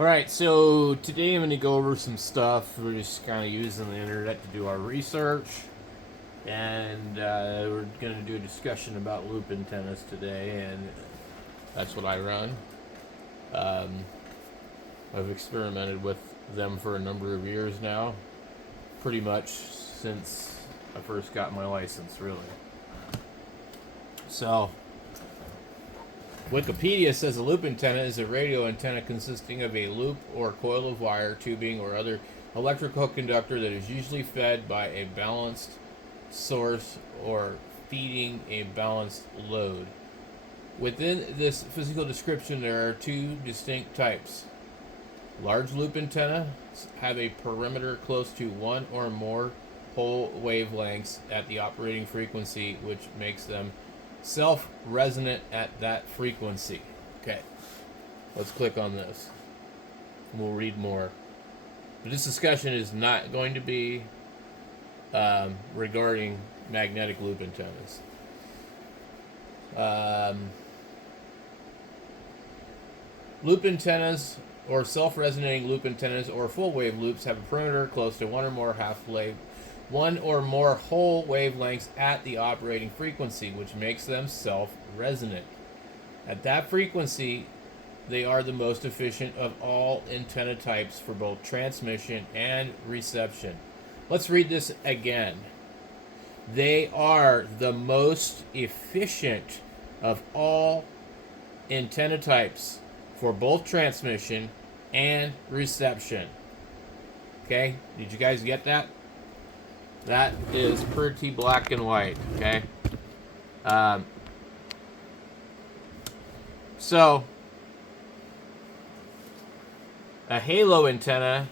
Alright, so today I'm going to go over some stuff. We're just kind of using the internet to do our research. And we're going to do a discussion about loop antennas today, and that's what I run. I've experimented with them for a number of years now. Pretty much since I first got my license, really. So, Wikipedia says a loop antenna is a radio antenna consisting of a loop or coil of wire, tubing, or other electrical conductor that is usually fed by a balanced source or feeding a balanced load. Within this physical description, there are two distinct types. Large loop antennas have a perimeter close to one or more whole wavelengths at the operating frequency, which makes them self-resonant at that frequency. Okay, let's click on this. We'll read more. But this discussion is not going to be regarding magnetic loop antennas. Loop antennas or self-resonating loop antennas or full wave loops have a perimeter close to one or more one or more whole wavelengths at the operating frequency, which makes them self-resonant. At that frequency, they are the most efficient of all antenna types for both transmission and reception. Let's read this again. They are the most efficient of all antenna types for both transmission and reception. Okay, did you guys get that? That is pretty black and white, okay? So, a halo antenna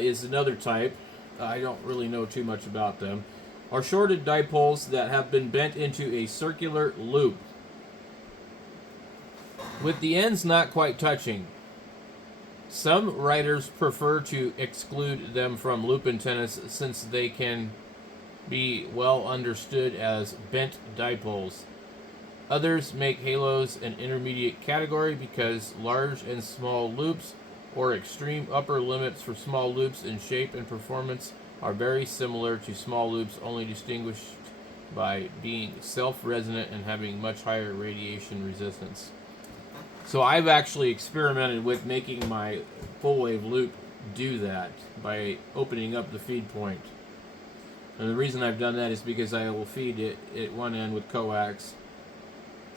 is another type. I don't really know too much about them. Are shorted dipoles that have been bent into a circular loop, with the ends not quite touching. Some writers prefer to exclude them from loop antennas since they can be well understood as bent dipoles. Others make halos an intermediate category because large and small loops, or extreme upper limits for small loops in shape and performance, are very similar to small loops, only distinguished by being self-resonant and having much higher radiation resistance. So I've actually experimented with making my full wave loop do that by opening up the feed point. And the reason I've done that is because I will feed it at one end with coax,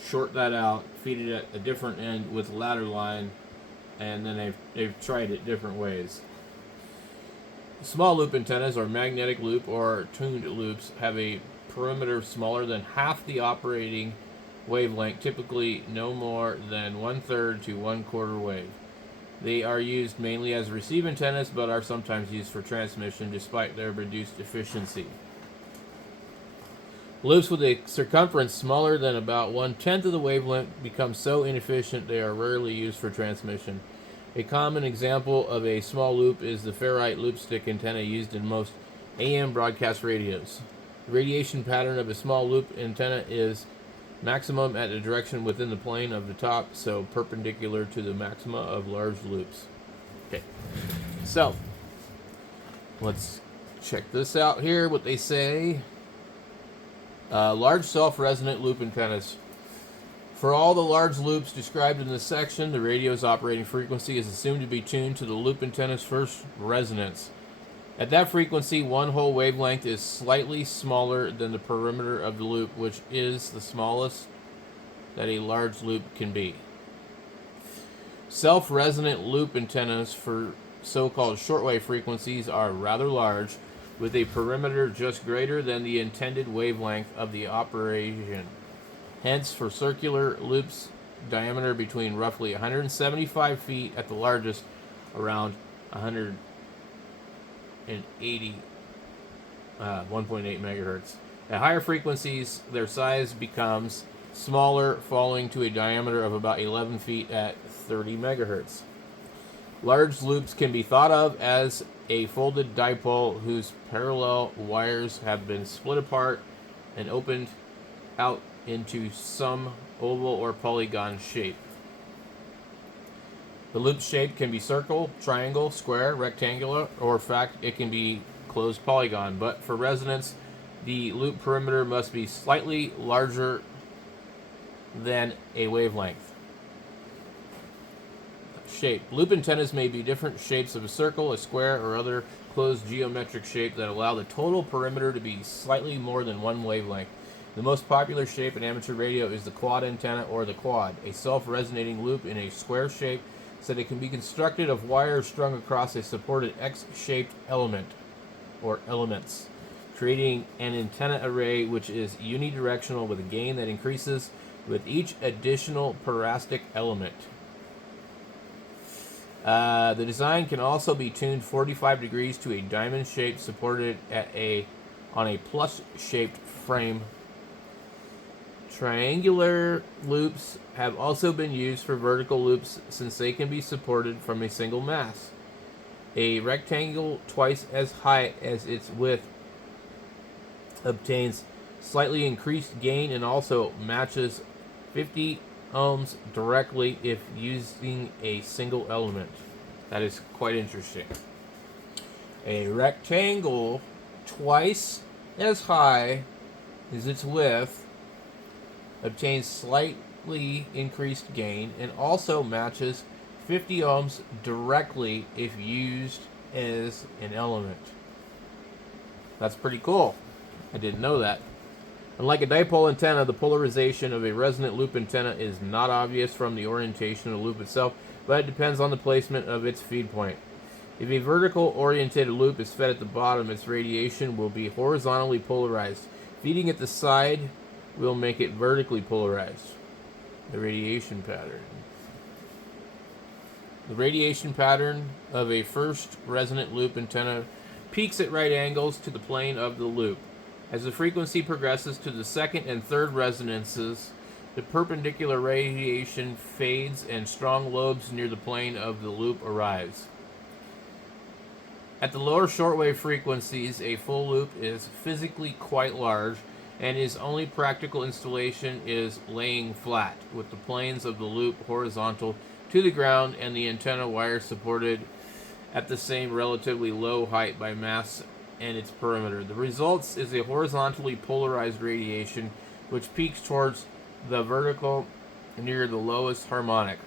short that out, feed it at a different end with ladder line, and then they've tried it different ways. Small loop antennas, or magnetic loop or tuned loops, have a perimeter smaller than half the operating wavelength, typically no more than 1/3 to 1/4 wave. They are used mainly as receive antennas, but are sometimes used for transmission despite their reduced efficiency. Loops with a circumference smaller than about 1/10 of the wavelength become so inefficient they are rarely used for transmission. A common example of a small loop is the ferrite loopstick antenna used in most AM broadcast radios. The radiation pattern of a small loop antenna is maximum at a direction within the plane of the top, so perpendicular to the maxima of large loops. Okay, so let's check this out here, what they say. Large self-resonant loop antennas. For all the large loops described in this section, the radio's operating frequency is assumed to be tuned to the loop antenna's first resonance. At that frequency, one whole wavelength is slightly smaller than the perimeter of the loop, which is the smallest that a large loop can be. Self-resonant loop antennas for so-called shortwave frequencies are rather large, with a perimeter just greater than the intended wavelength of the operation. Hence, for circular loops, diameter between roughly 175 feet at the largest, around 1.8 megahertz. At higher frequencies, their size becomes smaller, falling to a diameter of about 11 feet at 30 megahertz. Large loops can be thought of as a folded dipole whose parallel wires have been split apart and opened out into some oval or polygon shape. The loop shape can be circle, triangle, square, rectangular, or in fact, it can be closed polygon. But for resonance, the loop perimeter must be slightly larger than a wavelength. Shape. Loop antennas may be different shapes of a circle, a square, or other closed geometric shape that allow the total perimeter to be slightly more than one wavelength. The most popular shape in amateur radio is the quad antenna or the quad, a self-resonating loop in a square shape so that it can be constructed of wires strung across a supported X-shaped element or elements, creating an antenna array which is unidirectional with a gain that increases with each additional parastic element. The design can also be tuned 45 degrees to a diamond shape supported on a plus-shaped frame. Triangular loops have also been used for vertical loops since they can be supported from a single mass. A rectangle twice as high as its width obtains slightly increased gain and also matches 50 ohms directly if using a single element. That is quite interesting. A rectangle twice as high as its width obtains slightly increased gain and also matches 50 ohms directly if used as an element. That's pretty cool. I didn't know that. Unlike a dipole antenna, the polarization of a resonant loop antenna is not obvious from the orientation of the loop itself, but it depends on the placement of its feed point. If a vertical-oriented loop is fed at the bottom, its radiation will be horizontally polarized. Feeding at the side will make it vertically polarized. The radiation pattern. The radiation pattern of a first resonant loop antenna peaks at right angles to the plane of the loop. As the frequency progresses to the second and third resonances, the perpendicular radiation fades and strong lobes near the plane of the loop arise. At the lower shortwave frequencies, a full loop is physically quite large, and his only practical installation is laying flat, with the planes of the loop horizontal to the ground and the antenna wire supported at the same relatively low height by mass and its perimeter. The result is a horizontally polarized radiation which peaks towards the vertical near the lowest harmonic.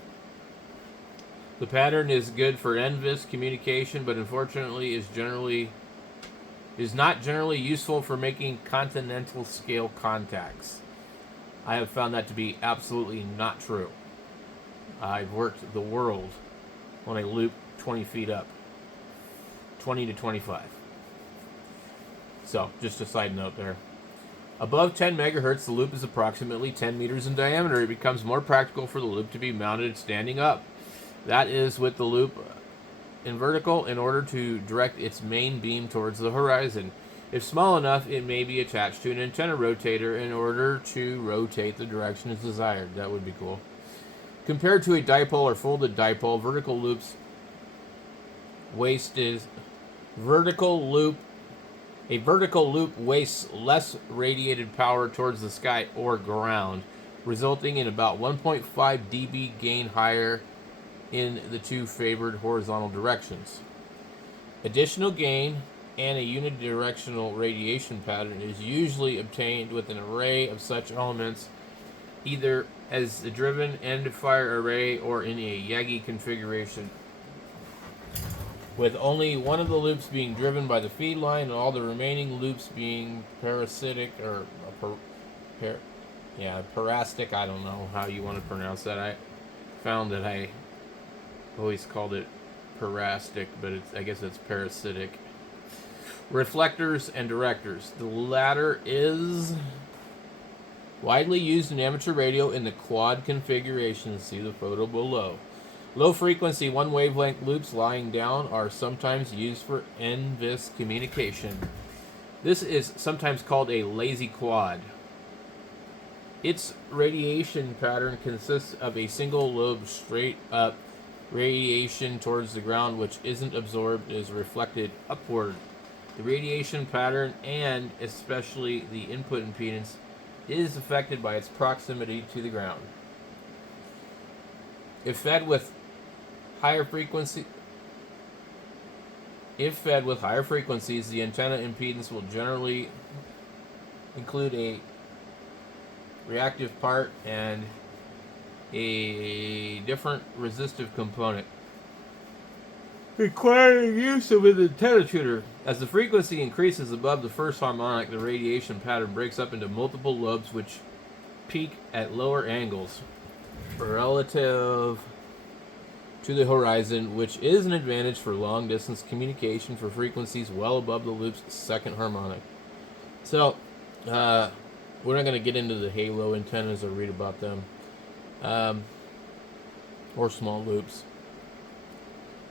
The pattern is good for NVIS communication, but unfortunately is not generally useful for making continental scale contacts. I have found that to be absolutely not true. I've worked the world on a loop 20 feet up, 20 to 25. So, just a side note there. Above 10 megahertz, the loop is approximately 10 meters in diameter. It becomes more practical for the loop to be mounted standing up. That is with the loop in vertical in order to direct its main beam towards the horizon. If small enough, it may be attached to an antenna rotator in order to rotate the direction as desired. That would be cool. Compared to a dipole or folded dipole, a vertical loop wastes less radiated power towards the sky or ground, resulting in about 1.5 dB gain higher in the two favored horizontal directions. Additional gain and a unidirectional radiation pattern is usually obtained with an array of such elements, either as a driven end-fire array or in a Yagi configuration, with only one of the loops being driven by the feed line and all the remaining loops being parasitic or parastic. I don't know how you want to pronounce that. I found that I always called it parastic, but I guess it's parasitic. Reflectors and directors. The latter is widely used in amateur radio in the quad configuration. See the photo below. Low frequency one wavelength loops lying down are sometimes used for NVIS communication. This is sometimes called a lazy quad. Its radiation pattern consists of a single lobe straight up radiation towards the ground, which isn't absorbed, is reflected upward. The radiation pattern, and especially the input impedance, is affected by its proximity to the ground. If fed with higher frequency, if fed with higher frequencies, the antenna impedance will generally include a reactive part and a different resistive component, requiring use of an antenna tuner. As the frequency increases above the first harmonic, the radiation pattern breaks up into multiple lobes which peak at lower angles relative to the horizon, which is an advantage for long distance communication for frequencies well above the loop's second harmonic. So, we're not going to get into the halo antennas or read about them, or small loops.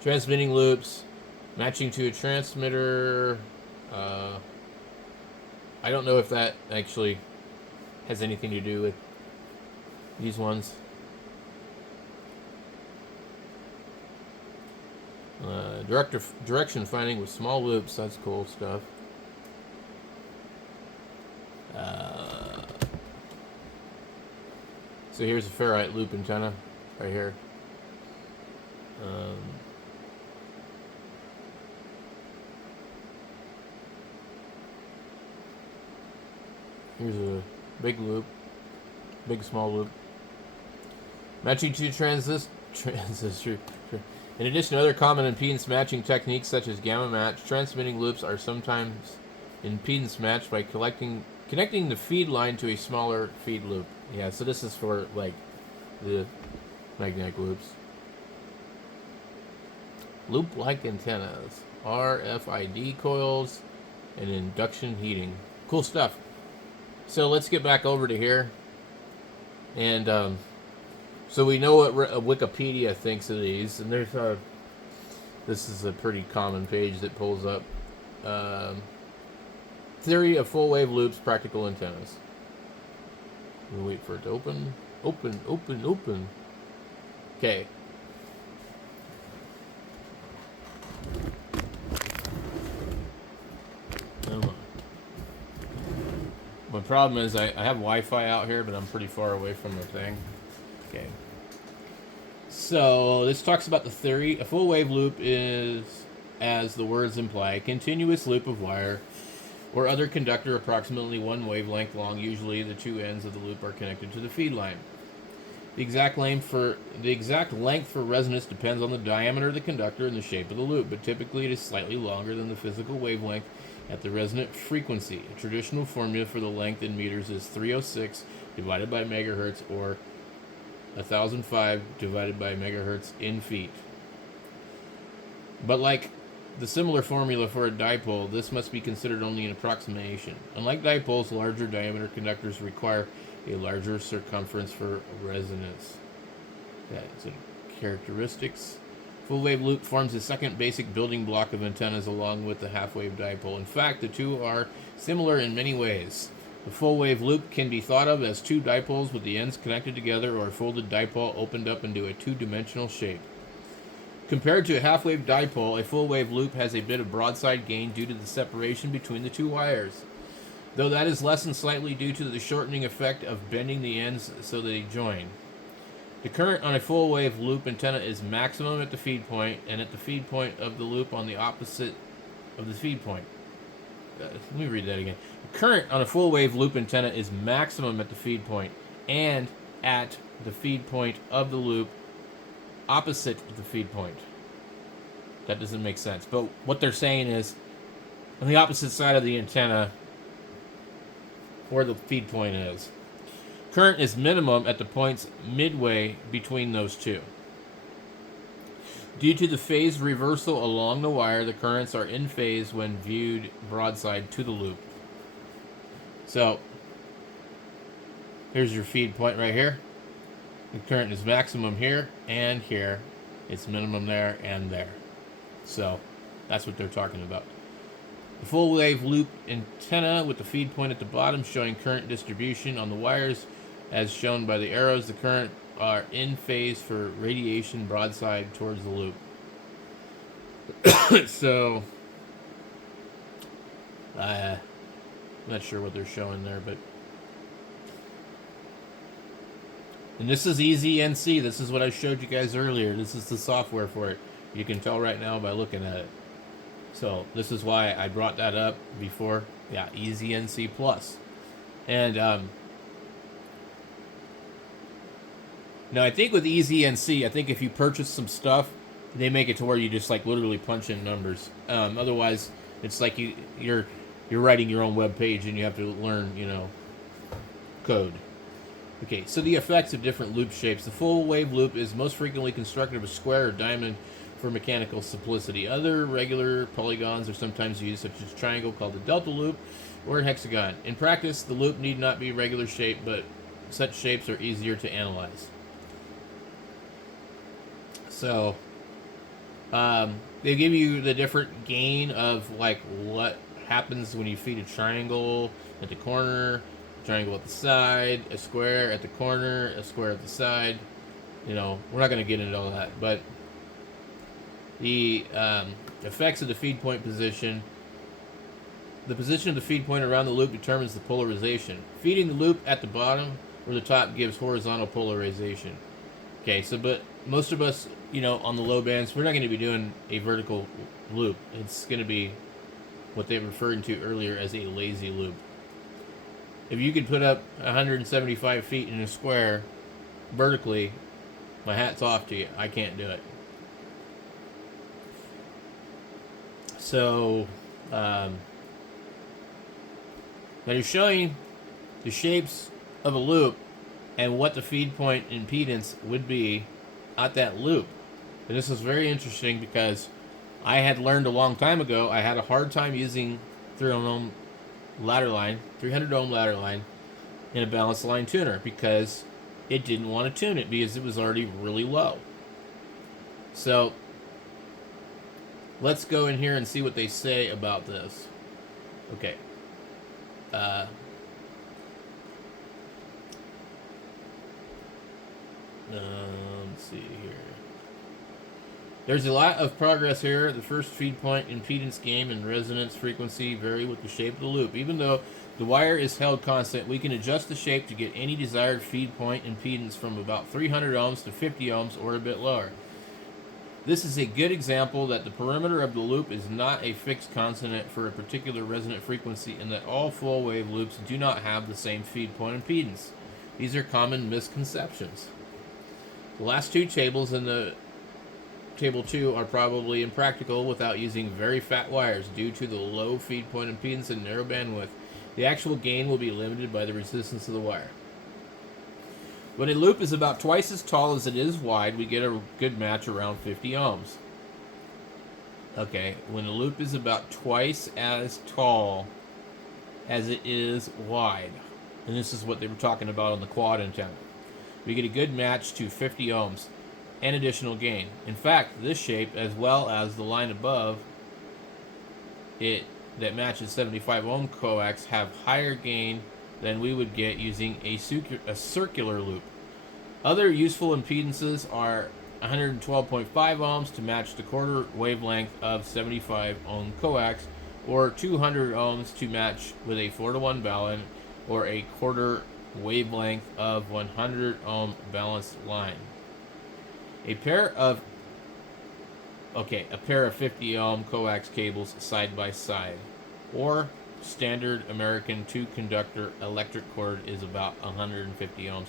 Transmitting loops, matching to a transmitter. I don't know if that actually has anything to do with these ones. Direction finding with small loops, that's cool stuff. So here's a ferrite loop antenna right here. Here's a big loop, big small loop. Matching to transistor. In addition to other common impedance matching techniques such as gamma match, transmitting loops are sometimes impedance matched by connecting the feed line to a smaller feed loop. Yeah, so this is for like the magnetic loops. Loop-like antennas, RFID coils, and induction heating. Cool stuff. So let's get back over to here. And so we know what Wikipedia thinks of these, and there's this is a pretty common page that pulls up theory of full wave loops, practical antennas. We'll wait for it to open. Open. Okay. My problem is I have Wi-Fi out here, but I'm pretty far away from the thing. Okay. So this talks about the theory. A full wave loop is, as the words imply, a continuous loop of wire or other conductor approximately one wavelength long. Usually the two ends of the loop are connected to the feed line. The exact length for resonance depends on the diameter of the conductor and the shape of the loop, but typically it is slightly longer than the physical wavelength at the resonant frequency. A traditional formula for the length in meters is 306 divided by megahertz, or 1005 divided by megahertz in feet. But like the similar formula for a dipole, this must be considered only an approximation. Unlike dipoles, larger diameter conductors require a larger circumference for resonance. Okay, so characteristics. Full wave loop forms the second basic building block of antennas along with the half wave dipole. In fact, the two are similar in many ways. The full wave loop can be thought of as two dipoles with the ends connected together, or a folded dipole opened up into a two-dimensional shape. Compared to a half wave dipole, a full wave loop has a bit of broadside gain due to the separation between the two wires, though that is lessened slightly due to the shortening effect of bending the ends so they join. The current on a full wave loop antenna is maximum at the feed point and at the feed point of the loop on the opposite of the feed point. Let me read that again. The current on a full wave loop antenna is maximum at the feed point and at the feed point of the loop opposite the feed point. That doesn't make sense. But what they're saying is on the opposite side of the antenna where the feed point is. Current is minimum at the points midway between those two. Due to the phase reversal along the wire, the currents are in phase when viewed broadside to the loop. So, here's your feed point right here. The current is maximum here and here. It's minimum there and there. So, that's what they're talking about. The full wave loop antenna with the feed point at the bottom showing current distribution on the wires as shown by the arrows. The current are in phase for radiation broadside towards the loop. So, I'm not sure what they're showing there, but And this is EasyNC. This is what I showed you guys earlier. This is the software for it. You can tell right now by looking at it. So this is why I brought that up before. Yeah, EasyNC Plus. And now I think with EasyNC, I think if you purchase some stuff, they make it to where you just like literally punch in numbers. Otherwise, it's like you're writing your own web page and you have to learn, code. Okay, so the effects of different loop shapes. The full wave loop is most frequently constructed of a square or diamond for mechanical simplicity. Other regular polygons are sometimes used, such as triangle called the delta loop or a hexagon. In practice, the loop need not be regular shape, but such shapes are easier to analyze. So, they give you the different gain of like what happens when you feed a triangle at the corner, triangle at the side, a square at the corner, a square at the side. We're not going to get into all that, but the effects of the feed point position. The position of the feed point around the loop determines the polarization. Feeding the loop at the bottom or the top gives horizontal polarization. Okay, so but most of us, on the low bands, we're not going to be doing a vertical loop. It's going to be what they referred to earlier as a lazy loop. If you could put up 175 feet in a square vertically, my hat's off to you. I can't do it. So, now you're showing the shapes of a loop and what the feed point impedance would be at that loop. And this is very interesting because I had learned a long time ago, I had a hard time using 300 ohm ladder line in a balanced line tuner because it didn't want to tune it because it was already really low. So let's go in here and see what they say about this. Okay. Let's see here. There's a lot of progress here. The first feed point impedance gain and resonance frequency vary with the shape of the loop. Even though the wire is held constant, we can adjust the shape to get any desired feed point impedance from about 300 ohms to 50 ohms or a bit lower. This is a good example that the perimeter of the loop is not a fixed constant for a particular resonant frequency and that all full wave loops do not have the same feed point impedance. These are common misconceptions. The last two tables in the Table 2 are probably impractical without using very fat wires due to the low feed point impedance and narrow bandwidth. The actual gain will be limited by the resistance of the wire. When a loop is about twice as tall as it is wide, we get a good match around 50 ohms. Okay, when a loop is about twice as tall as it is wide, and this is what they were talking about on the quad antenna, we get a good match to 50 ohms and additional gain. In fact, this shape, as well as the line above it that matches 75 ohm coax, have higher gain than we would get using a circular loop. Other useful impedances are 112.5 ohms to match the quarter wavelength of 75 ohm coax, or 200 ohms to match with a 4-to-1 balun, or a quarter wavelength of 100 ohm balanced line. A pair of 50 ohm coax cables side by side, or standard American 2-conductor electric cord is about 150 ohms.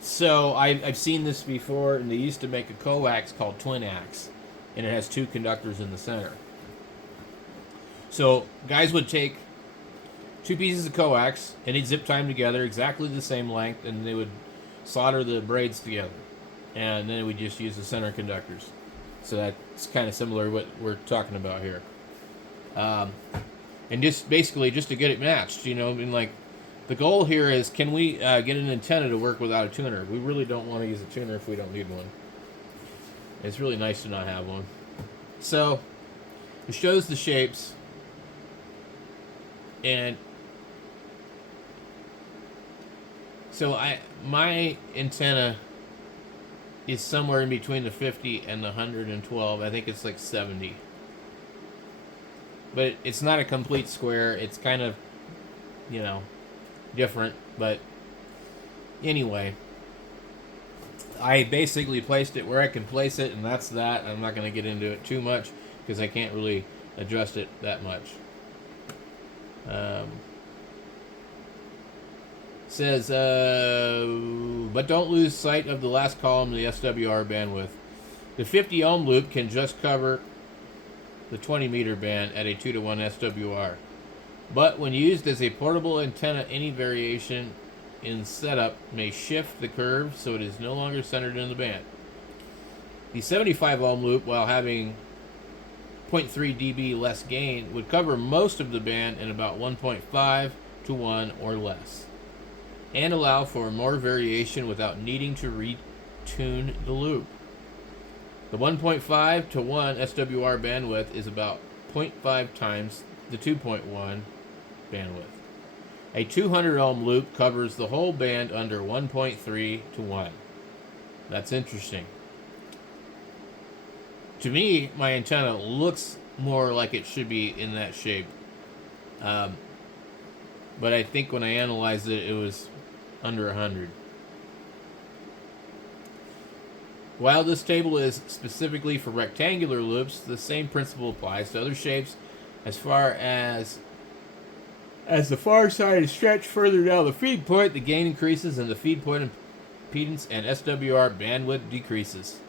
So I've seen this before, and they used to make a coax called twin ax, and it has 2 conductors in the center. So guys would take 2 pieces of coax and they'd zip tie them together exactly the same length, and they would solder the braids together, and then we just use the center conductors. So that's kind of similar to what we're talking about here. And just basically just to get it matched, the goal here is, can we get an antenna to work without a tuner? We really don't want to use a tuner if we don't need one. It's really nice to not have one. So it shows the shapes, and so my antenna is somewhere in between the 50 and the 112. I think it's like 70. But it's not a complete square. It's kind of, different. But anyway, I basically placed it where I can place it, and that's that. I'm not going to get into it too much because I can't really adjust it that much. Says, but don't lose sight of the last column of the SWR bandwidth. The 50 ohm loop can just cover the 20 meter band at a 2-to-1 SWR. But when used as a portable antenna, any variation in setup may shift the curve so it is no longer centered in the band. The 75 ohm loop, while having 0.3 dB less gain, would cover most of the band in about 1.5 to 1 or less, and allow for more variation without needing to retune the loop. The 1.5 to 1 SWR bandwidth is about 0.5 times the 2.1 bandwidth. A 200 ohm loop covers the whole band under 1.3 to 1. That's interesting. To me, my antenna looks more like it should be in that shape. But I think when I analyzed it, it was under 100. While this table is specifically for rectangular loops, the same principle applies to other shapes as far as the far side is stretched further down the feed point, the gain increases and the feed point impedance and SWR bandwidth decreases.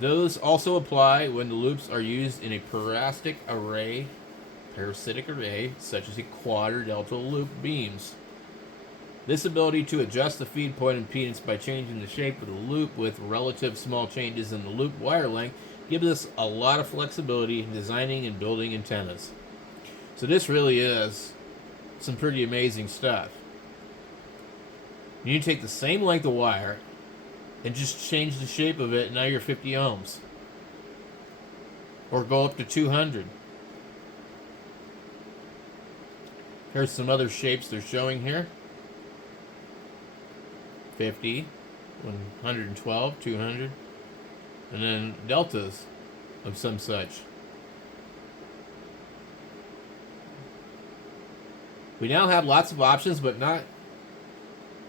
Those also apply when the loops are used in a parasitic array, such as a quad or delta loop beams. This ability to adjust the feed point impedance by changing the shape of the loop with relative small changes in the loop wire length gives us a lot of flexibility in designing and building antennas. So this really is some pretty amazing stuff. You take the same length of wire and just change the shape of it, and now you're 50 ohms. Or go up to 200. Here's some other shapes they're showing here. 50, 112, 200, and then deltas of some such. We now have lots of options, but not.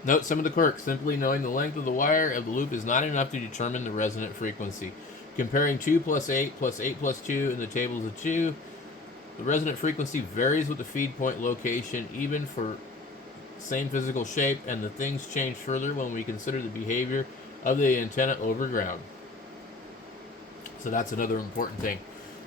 Note some of the quirks. Simply knowing the length of the wire of the loop is not enough to determine the resonant frequency. Comparing 2 plus 8 plus 8 plus 2 in the tables of 2, the resonant frequency varies with the feed point location, even for same physical shape, and the things change further when we consider the behavior of the antenna over ground. So that's another important thing.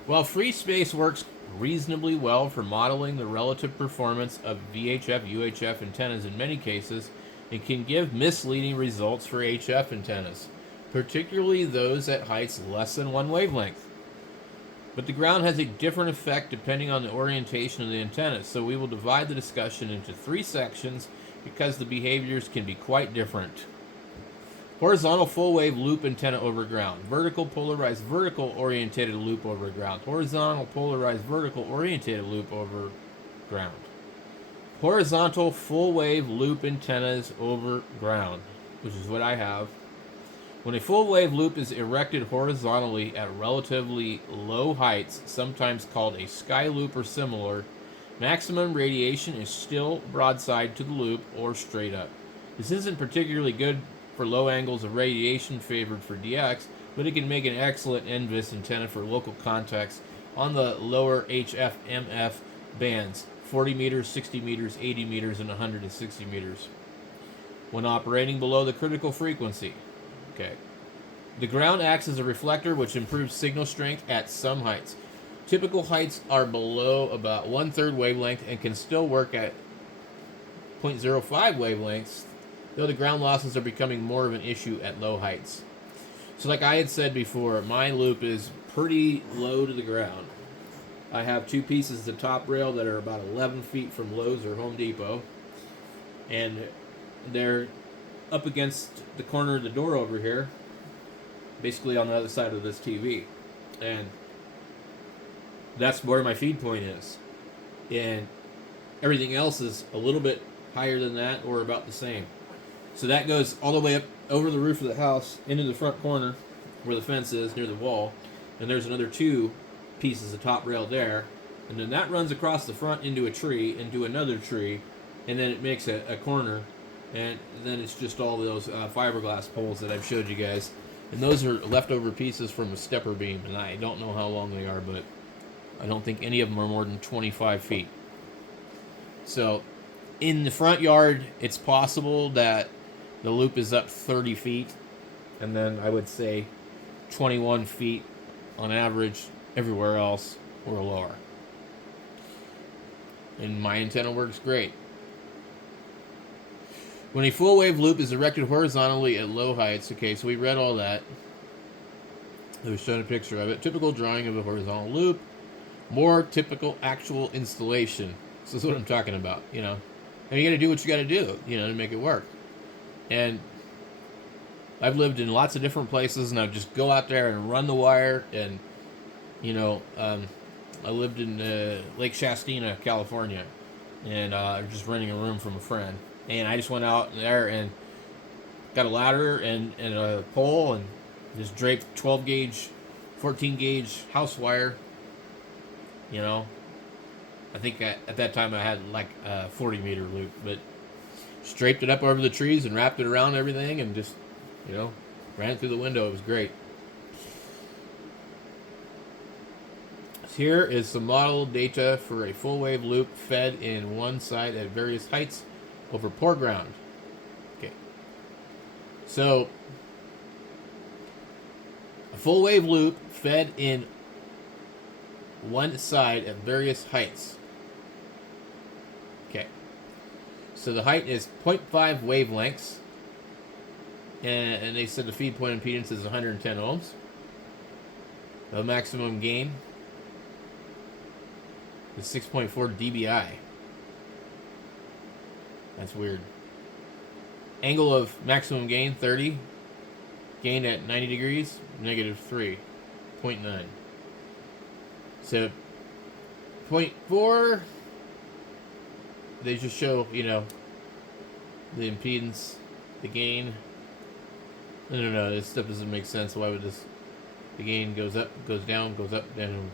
While free space works reasonably well for modeling the relative performance of VHF, UHF antennas in many cases, it can give misleading results for HF antennas, particularly those at heights less than 1 wavelength. But the ground has a different effect depending on the orientation of the antenna, so we will divide the discussion into 3 sections because the behaviors can be quite different. Horizontal full-wave loop antenna over ground. Vertical polarized vertical orientated loop over ground. Horizontal polarized vertical orientated loop over ground. Horizontal full-wave loop antennas over ground, which is what I have. When a full-wave loop is erected horizontally at relatively low heights, sometimes called a sky loop or similar, maximum radiation is still broadside to the loop or straight up. This isn't particularly good for low angles of radiation favored for DX, but it can make an excellent NVIS antenna for local contacts on the lower HF-MF bands, 40 meters, 60 meters, 80 meters, and 160 meters, when operating below the critical frequency. Okay. The ground acts as a reflector, which improves signal strength at some heights. Typical heights are below about 1/3 wavelength and can still work at 0.05 wavelengths, though the ground losses are becoming more of an issue at low heights. So like I had said before, my loop is pretty low to the ground. I have 2 pieces of top rail that are about 11 feet from Lowe's or Home Depot, and they're up against the corner of the door over here, basically on the other side of this TV, and that's where my feed point is, and everything else is a little bit higher than that or about the same. So that goes all the way up over the roof of the house into the front corner where the fence is near the wall, and there's another 2 pieces of top rail there, and then that runs across the front into a tree, into another tree, and then it makes a corner And then it's just all those fiberglass poles that I've showed you guys. And those are leftover pieces from a stepper beam, and I don't know how long they are, but I don't think any of them are more than 25 feet. So in the front yard, it's possible that the loop is up 30 feet, and then I would say 21 feet on average everywhere else or lower. And my antenna works great. When a full wave loop is erected horizontally at low heights, okay, so we read all that. They were showing a picture of it. Typical drawing of a horizontal loop. More typical actual installation. So this is what I'm talking about, you know. And you got to do what you got to do, you know, to make it work. And I've lived in lots of different places, and I just go out there and run the wire. And, you know, I lived in Lake Shastina, California, and just renting a room from a friend. And I just went out there and got a ladder and a pole and just draped 12 gauge, 14 gauge house wire. You know, I think at that time I had like a 40 meter loop, but just draped it up over the trees and wrapped it around everything and just, you know, ran it through the window. It was great. Here is some model data for a full wave loop fed in one side at various heights over poor ground. Okay. So, a full wave loop fed in one side at various heights. Okay. So the height is 0.5 wavelengths. And they said the feed point impedance is 110 ohms. The maximum gain is 6.4 dBi. That's weird. Angle of maximum gain, 30. Gain at 90 degrees, negative 3.9. So, 0.4, they just show, you know, the impedance, the gain. I don't know, this stuff doesn't make sense. Why would this, the gain goes up, goes down, down.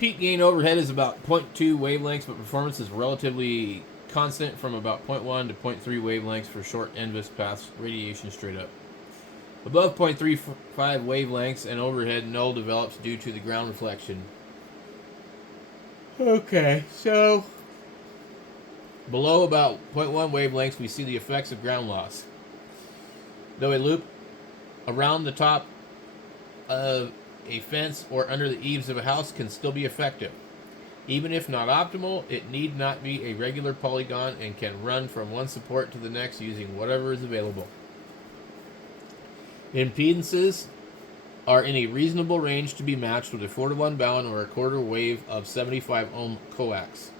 Peak gain overhead is about 0.2 wavelengths, but performance is relatively constant from about 0.1 to 0.3 wavelengths for short NVIS paths, radiation straight up. Above 0.35 wavelengths and overhead, null develops due to the ground reflection. Okay, so below about 0.1 wavelengths, we see the effects of ground loss. Though a loop around the top of a fence or under the eaves of a house can still be effective. Even if not optimal, it need not be a regular polygon and can run from one support to the next using whatever is available. Impedances are in a reasonable range to be matched with a 4-to-1 balun or a quarter wave of 75 ohm coax.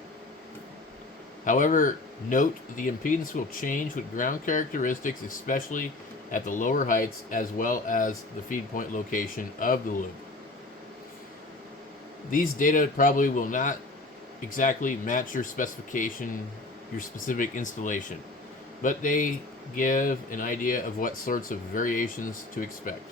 However, note the impedance will change with ground characteristics, especially at the lower heights, as well as the feed point location of the loop. These data probably will not exactly match your specification, your specific installation, but they give an idea of what sorts of variations to expect.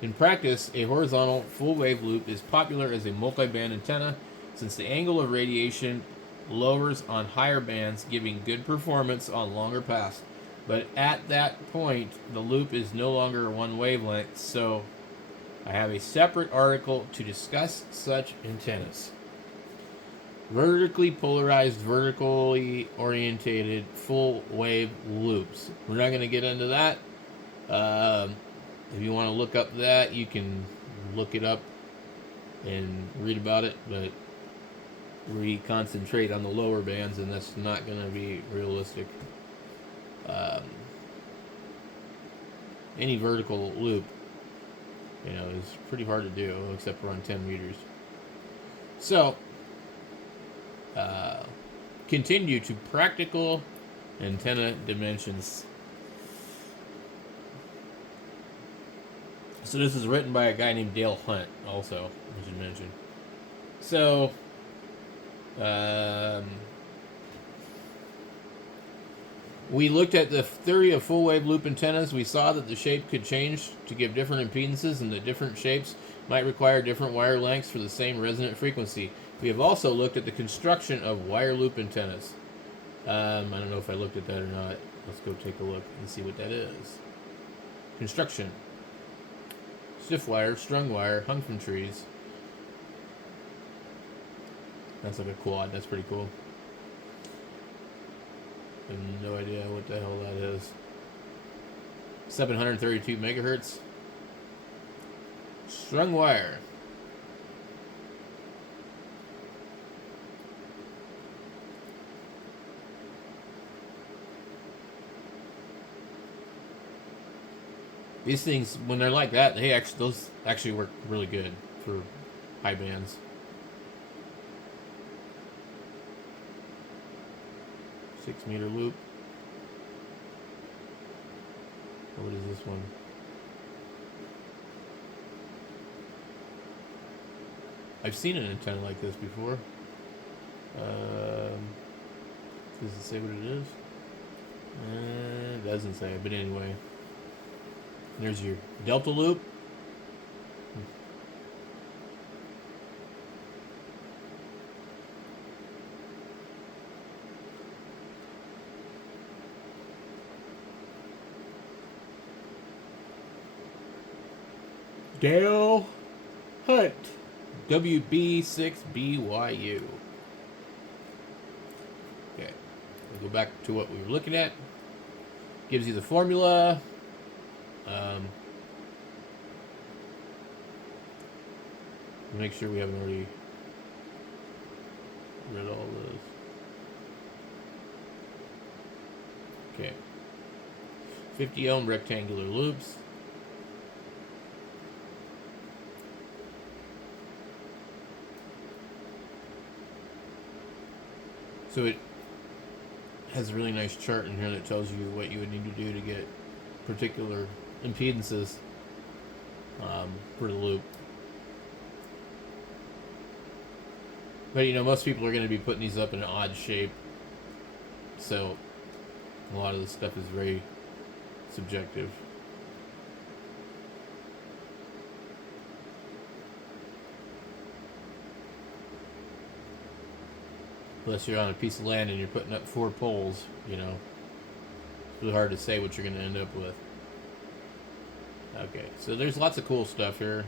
In practice, a horizontal full wave loop is popular as a multi-band antenna since the angle of radiation lowers on higher bands, giving good performance on longer paths. But at that point, the loop is no longer one wavelength, so I have a separate article to discuss such antennas. Vertically polarized, vertically orientated full wave loops. We're not going to get into that. If you want to look up that, you can look it up and read about it, but we concentrate on the lower bands, and that's not going to be realistic. Any vertical loop, you know, is pretty hard to do, except for on 10 meters. So, continue to practical antenna dimensions. So this is written by a guy named Dale Hunt, also, I should mention. So, We looked at the theory of full wave loop antennas. We saw that the shape could change to give different impedances and that different shapes might require different wire lengths for the same resonant frequency. We have also looked at the construction of wire loop antennas. I don't know if I looked at that or not. Let's go take a look and see what that is. Construction. Stiff wire, strung wire, hung from trees. That's like a quad. That's pretty cool. I have no idea what the hell that is. 732 megahertz. Strung wire. These things, when they're like that, those actually work really good for high bands. Six-meter loop. What is this one? I've seen an antenna like this before. Does it say what it is? It doesn't say, but anyway. There's your delta loop. Dale Hunt. WB6BYU. Okay. We'll go back to what we were looking at. Gives you the formula. Make sure we haven't already read all this. Okay. 50 ohm rectangular loops. So it has a really nice chart in here that tells you what you would need to do to get particular impedances for the loop. But most people are going to be putting these up in an odd shape, so a lot of this stuff is very subjective. Unless you're on a piece of land and you're putting up 4 poles, it's really hard to say what you're going to end up with. Okay, so there's lots of cool stuff here.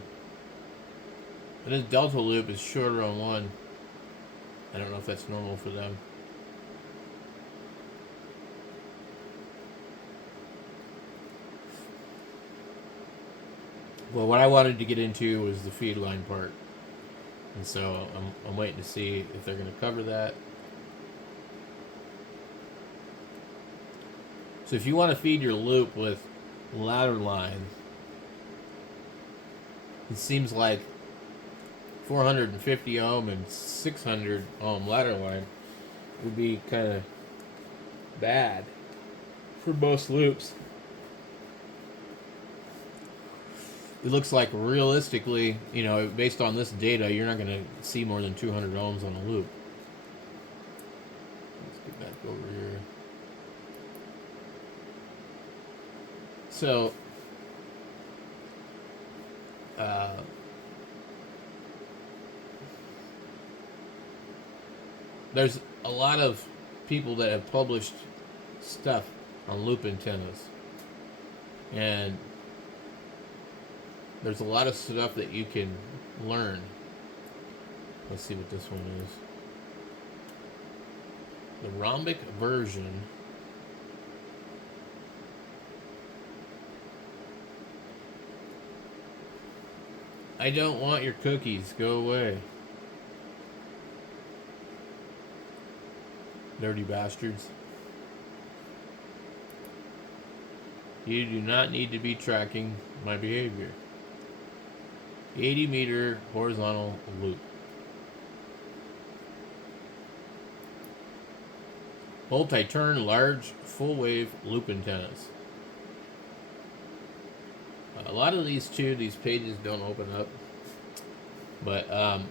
And this delta loop is shorter on one. I don't know if that's normal for them. Well, what I wanted to get into was the feed line part. And so I'm waiting to see if they're going to cover that. So if you want to feed your loop with ladder line, it seems like 450 ohm and 600 ohm ladder line would be kind of bad for most loops. It looks like realistically, based on this data, you're not going to see more than 200 ohms on a loop. Let's get back over here. So, there's a lot of people that have published stuff on loop antennas, and there's a lot of stuff that you can learn. Let's see what this one is. The rhombic version. I don't want your cookies. Go away. Dirty bastards. You do not need to be tracking my behavior. 80-meter horizontal loop. Multi-turn large full-wave loop antennas. A lot of these pages don't open up, but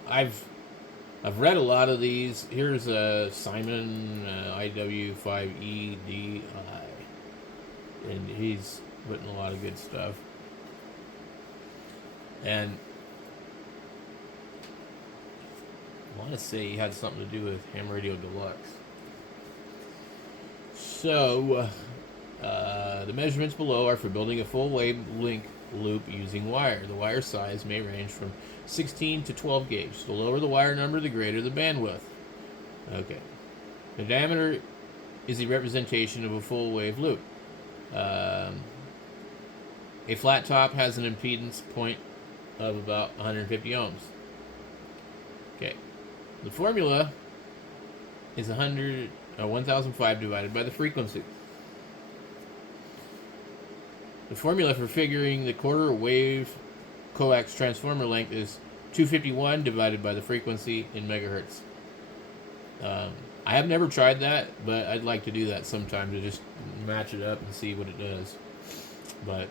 I've I've read a lot of these. Here's Simon IW5EDI, and he's written a lot of good stuff. And I want to say he had something to do with Ham Radio Deluxe. So, the measurements below are for building a full wave link loop using wire. The wire size may range from 16 to 12 gauge. The lower the wire number, the greater the bandwidth. Okay. The diameter is a representation of a full wave loop. A flat top has an impedance point of about 150 ohms. Okay. The formula is 1005 divided by the frequency. The formula for figuring the quarter wave coax transformer length is 251 divided by the frequency in megahertz. I have never tried that, but I'd like to do that sometime to just match it up and see what it does. But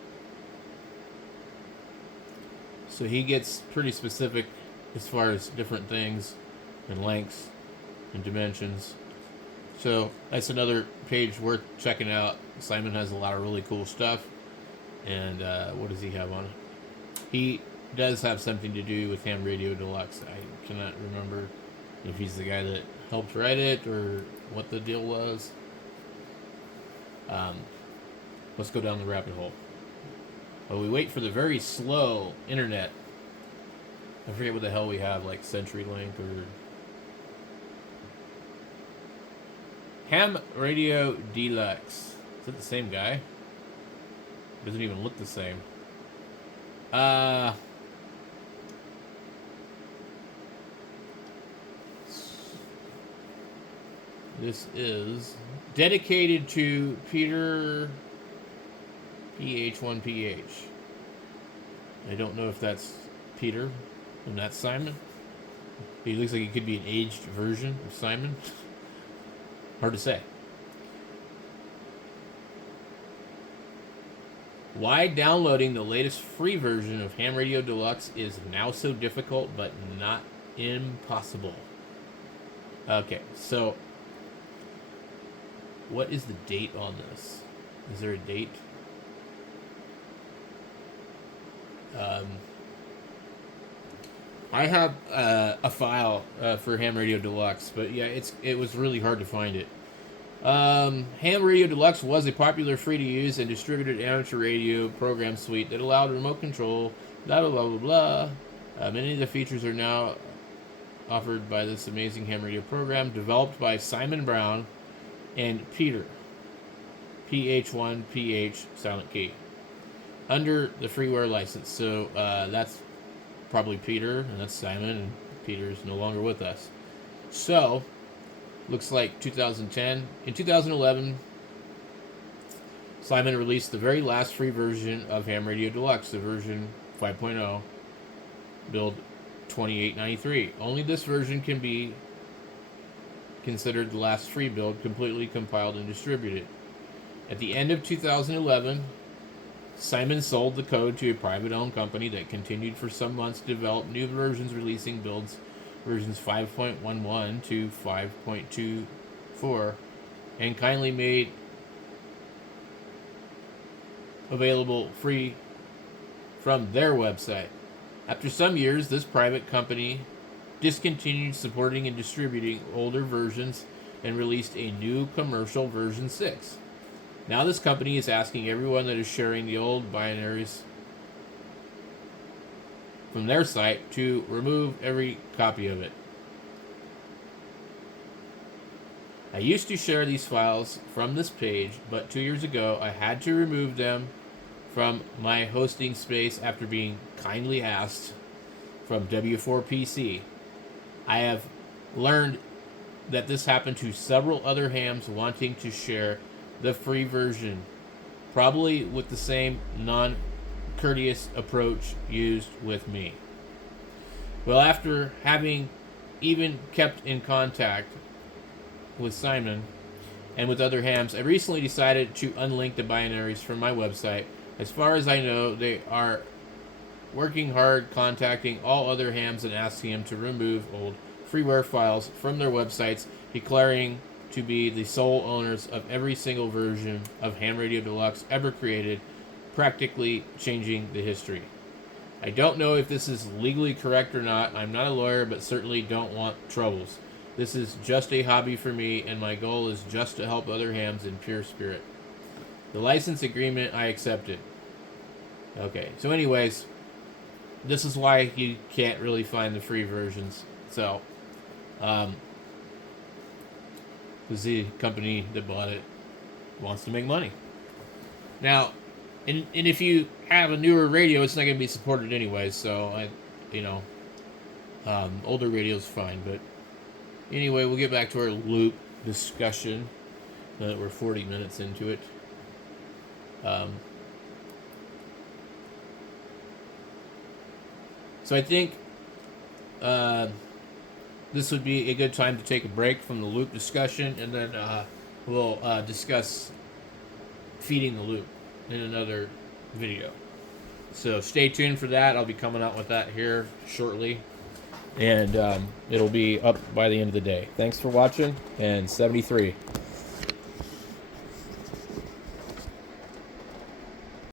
so he gets pretty specific as far as different things and lengths and dimensions. So that's another page worth checking out. Simon has a lot of really cool stuff. And what does he have on it? He does have something to do with Ham Radio Deluxe. I cannot remember if he's the guy that helped write it or what the deal was. Let's go down the rabbit hole. While we wait for the very slow internet. I forget what the hell we have, like CenturyLink or... Ham Radio Deluxe. Is that the same guy? Doesn't even look the same. This is dedicated to Peter PH1PH. I don't know if that's Peter and that's Simon. He looks like he could be an aged version of Simon. Hard to say. Why downloading the latest free version of Ham Radio Deluxe is now so difficult, but not impossible. Okay, so what is the date on this? Is there a date? I have a file for Ham Radio Deluxe, but yeah, it was really hard to find it. Ham Radio Deluxe was a popular free-to-use and distributed amateur radio program suite that allowed remote control, blah, blah, blah, blah, blah. Many of the features are now offered by this amazing ham radio program, developed by Simon Brown and Peter, PH1PH, silent key, under the freeware license. So that's probably Peter, and that's Simon, and Peter's no longer with us. So... looks like 2010. In 2011, Simon released the very last free version of Ham Radio Deluxe, the version 5.0, build 2893. Only this version can be considered the last free build, completely compiled and distributed. At the end of 2011, Simon sold the code to a private-owned company that continued for some months to develop new versions, releasing builds versions 5.11 to 5.24, and kindly made available free from their website. After some years, this private company discontinued supporting and distributing older versions and released a new commercial version 6. Now this company is asking everyone that is sharing the old binaries from their site to remove every copy of it. I used to share these files from this page, but 2 years ago I had to remove them from my hosting space after being kindly asked from W4PC. I have learned that this happened to several other hams wanting to share the free version, probably with the same non-courteous approach used with me. Well, after having even kept in contact with Simon and with other hams, I recently decided to unlink the binaries from my website. As far as I know, they are working hard contacting all other hams and asking them to remove old freeware files from their websites, declaring to be the sole owners of every single version of Ham Radio Deluxe ever created, practically changing the history. I don't know if this is legally correct or not. I'm not a lawyer, but certainly don't want troubles. This is just a hobby for me, and my goal is just to help other hams in pure spirit. The license agreement I accepted. Okay, so anyways, this is why you can't really find the free versions. So, because the company that bought it wants to make money. Now, and if you have a newer radio, it's not going to be supported anyway. So older radio's fine. But anyway, we'll get back to our loop discussion. Now that we're 40 minutes into it. So I think this would be a good time to take a break from the loop discussion, and then we'll discuss feeding the loop in another video. So stay tuned for that. I'll be coming out with that here shortly, and it'll be up by the end of the day. Thanks for watching, and 73.